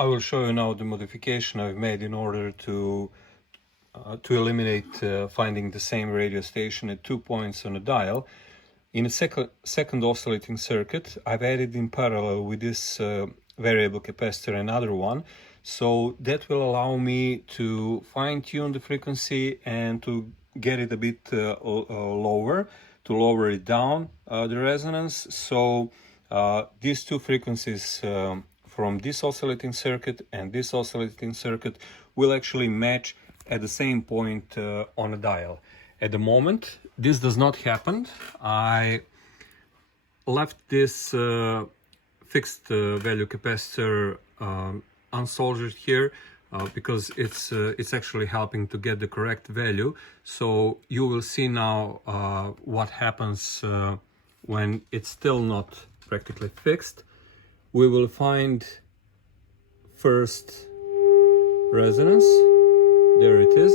I will show you now the modification I've made in order to eliminate finding the same radio station at 2 points on a dial. In a second oscillating circuit, I've added in parallel with this variable capacitor another one, so that will allow me to fine-tune the frequency and to get it a bit lower, to lower it down, the resonance. So these two frequencies from this oscillating circuit and this oscillating circuit will actually match at the same point on a dial. At the moment, this does not happen. I left this fixed value capacitor unsoldered here because it's actually helping to get the correct value. So you will see now what happens when it's still not practically fixed. We will find first resonance, there it is,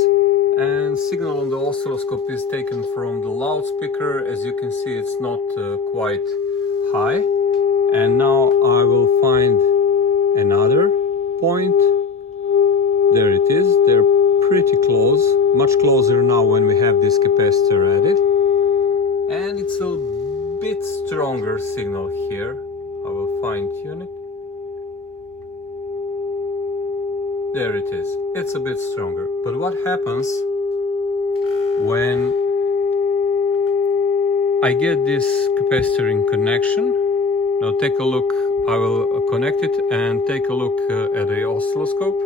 and signal on the oscilloscope is taken from the loudspeaker. As you can see, it's not quite high. And now I will find another point. There it is, they're pretty close, much closer now when we have this capacitor added. And it's a bit stronger signal here. I will fine-tune it. There it is. It's a bit stronger. But what happens when I get this capacitor in connection? Now take a look. I will connect it and take a look at the oscilloscope.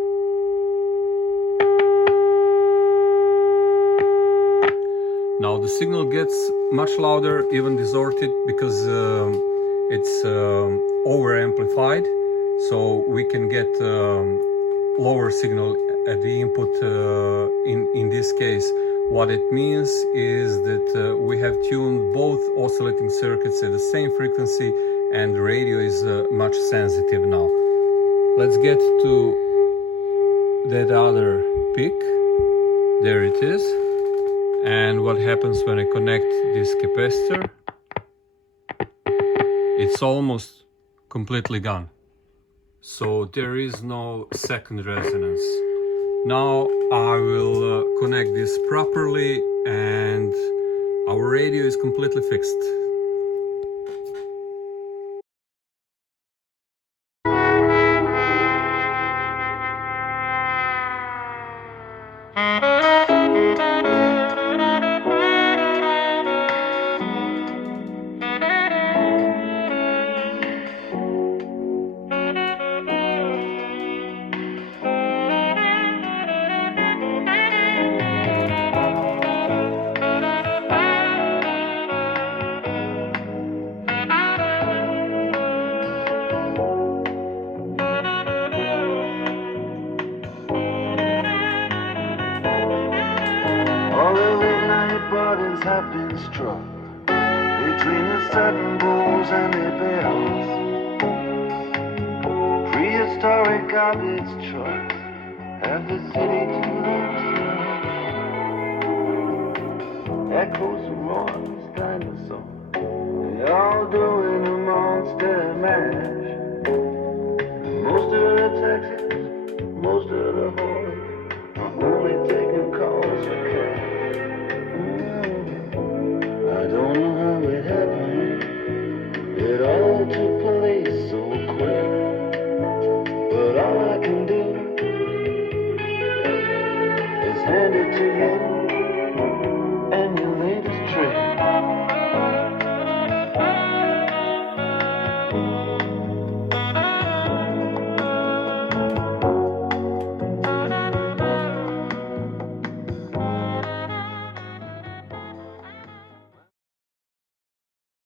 Now the signal gets much louder, even distorted, because it's over amplified, so we can get lower signal at the input. In this case, what it means is that we have tuned both oscillating circuits at the same frequency, and the radio is much sensitive now. Let's get to that other peak. There it is. And what happens when I connect this capacitor? It's almost completely gone. So there is no second resonance. Now I will connect this properly and our radio is completely fixed. Buttons have been struck between the sudden bulls and their bells. Prehistoric garbage trucks have the city to themselves. Echoes of Ron's dinosaurs, they all doing a monster mash. Most of the taxis, most of the horses are only taking calls for cash. I don't know how it happened. It all took place so quick. But all I can do is hand it to you.